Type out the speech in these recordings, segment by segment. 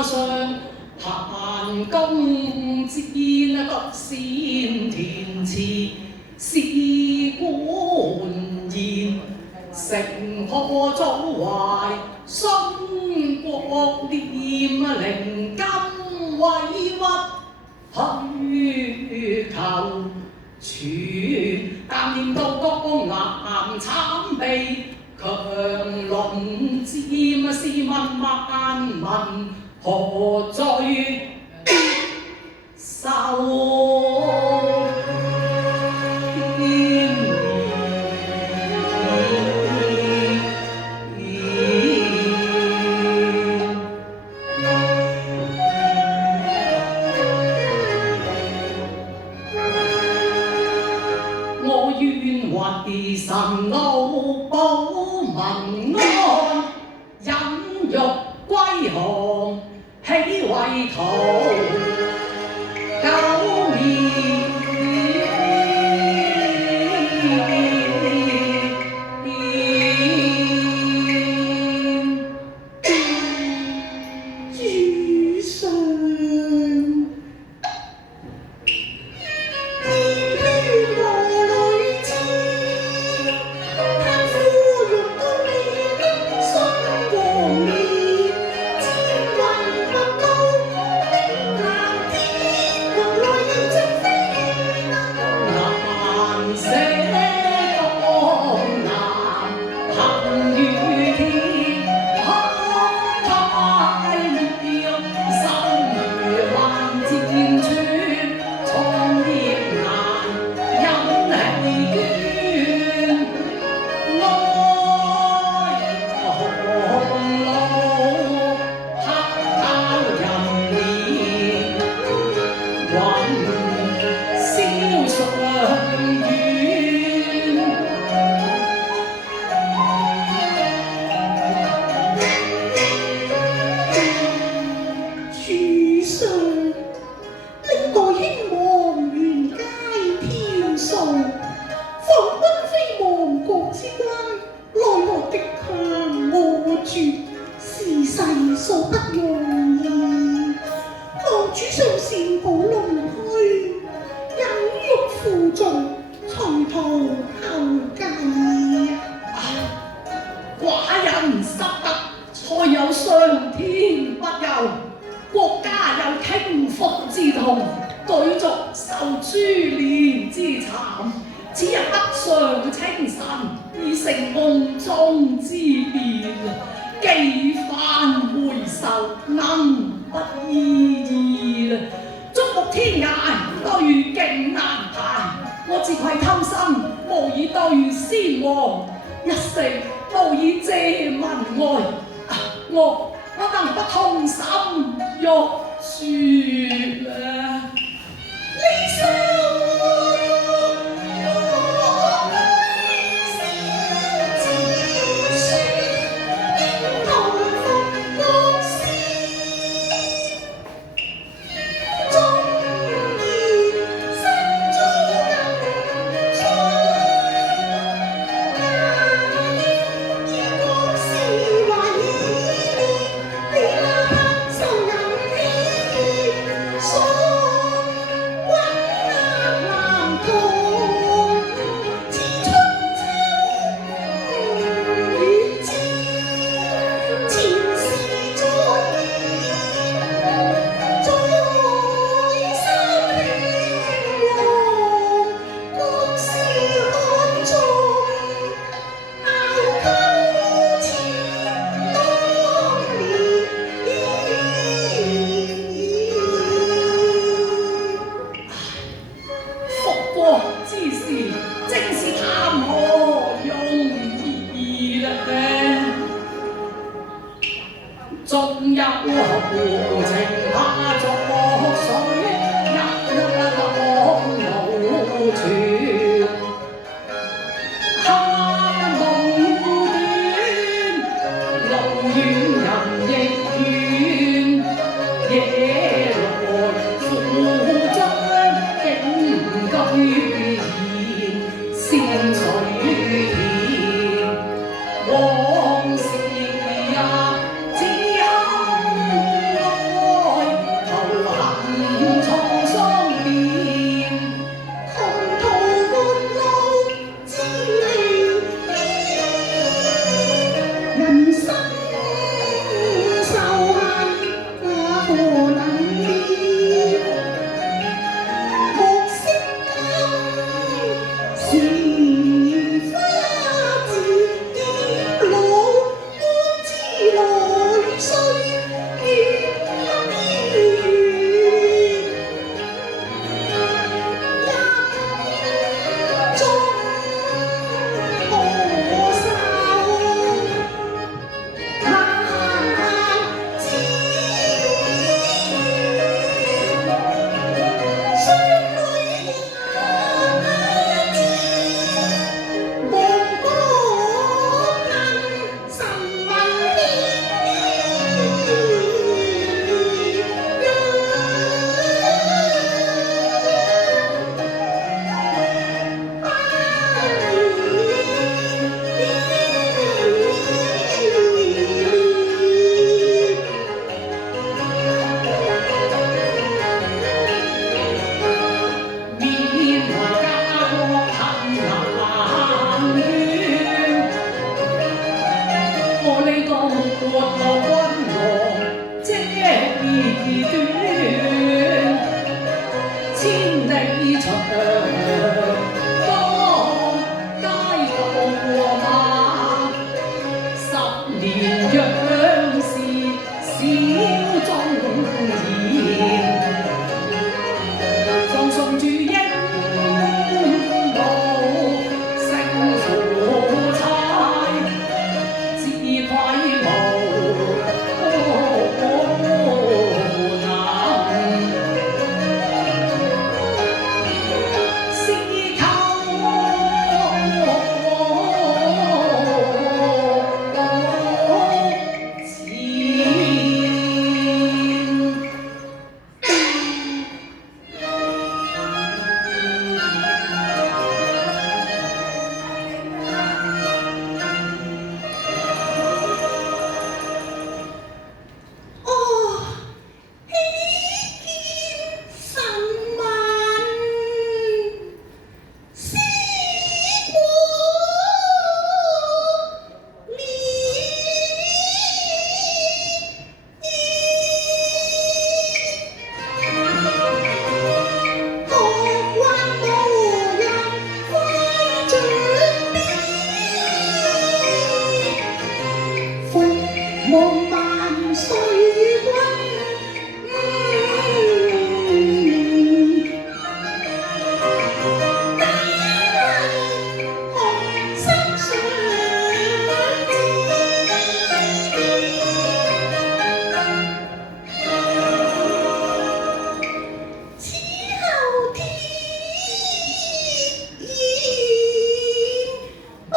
馬上行弓箭，獨先填詞是官言，城破祖懷殉國念，靈金委屈虛求全，但念到江南慘悲，強鄰佔是問萬民何罪受我願為臣勞保民安，忍辱歸降，起為徒。9年主上，是世所不容易。望主上善保龍軀，忍辱負重，隨途後繼。寡人失德，才有上天不佑，國家有傾覆之痛，舉族受株連之慘。此日北上清晨，已成夢中之變。寄返回首，能不依依？觸目天涯，對鏡難排。我自愧偷生，無以對先王，一息無以謝民哀。我能不痛心欲説啊？李生。縱有豪情怕作水，一浪無存。黑夢短，路遠人亦遠，夜來苦將警居現，先水田往事呀。我呢個活路君王遮義短，千里長當街道馬，十年仰視小中言，放送住英武勝負差，自愧無能，是哦，喜見神文，思過年，學還無人揮着鞭，服務萬歲君。學生上此後天言不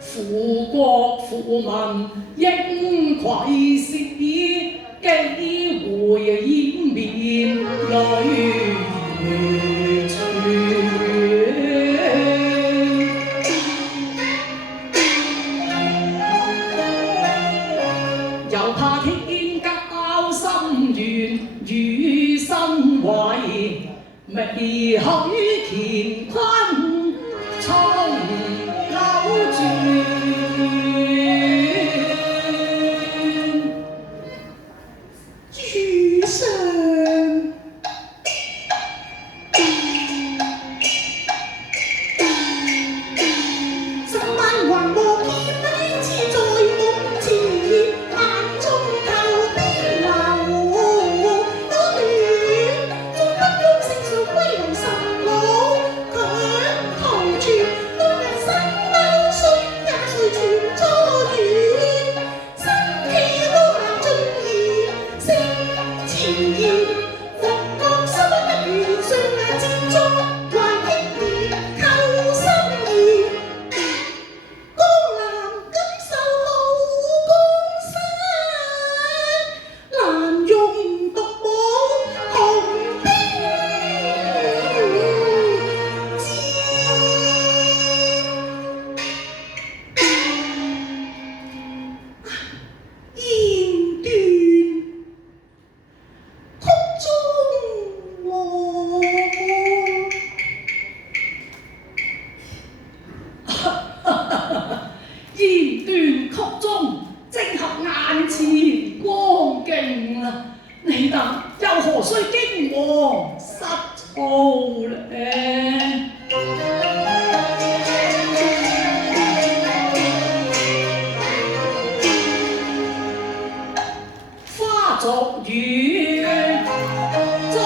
富國富民應愧視，幾回掩面淚泉。又怕天交心願與身為，未許乾坤重扭轉。主上，十萬橫禍劍呢刺在目前，萬眾頭邊流，多亂，終不枉勝數歸來神老，強逃傳，當日生鬥衰也隨傳錯遠，生氣都難盡言，勝前言，復國收不得完，上牙戰作懷激烈，求心言。江南感受好江山，難用獨舞紅兵言斷曲中和。言斷曲中，正合眼前光景啦！你等又何須驚惶失措呢？花逐雨，中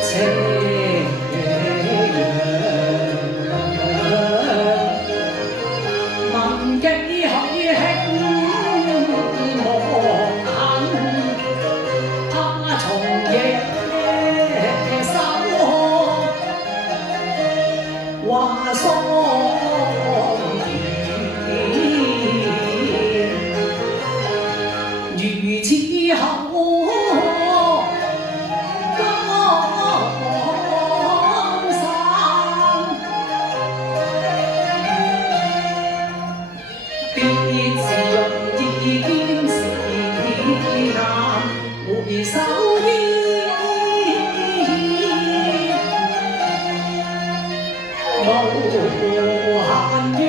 斜陽，問幾許興莫肯，他從野收話桑田，如此後。必是容易見時難回首煙，無限遠。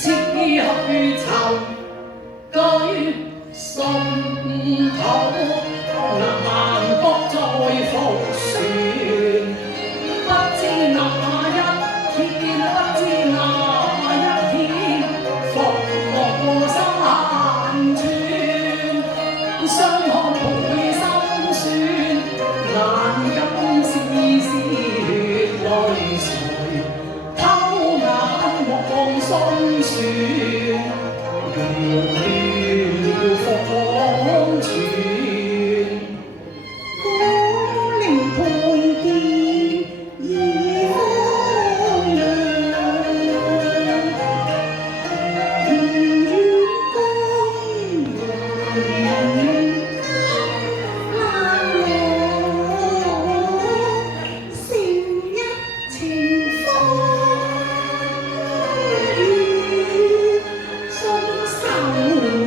此去尋居信土，難復再復旋。不知哪一天，不知哪一天，復過山川，相看倍心酸，難禁絲絲血淚垂，偷眼望心酸，亂了方寸。歌令佩劍已荒涼，如月光陽冷落，成一情風雨，鬆手。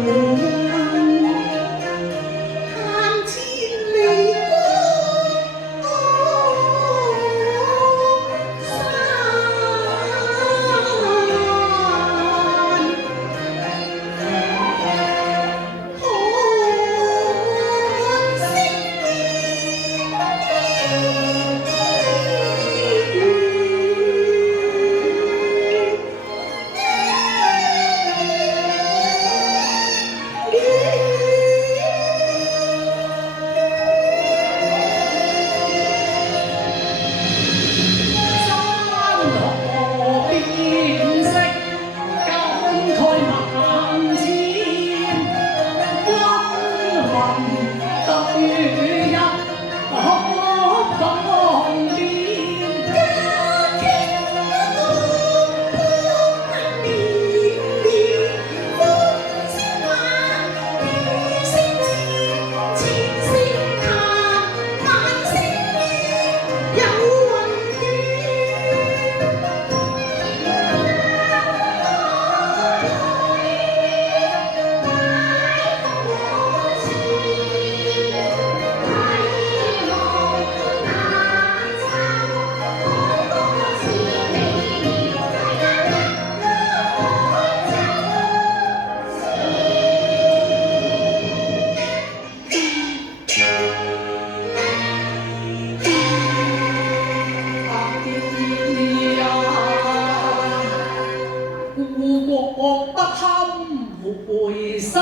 回首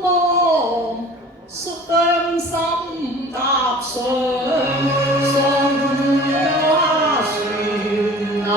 望，傷心踏上送家船啊！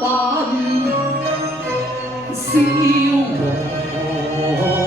半鬢消磨。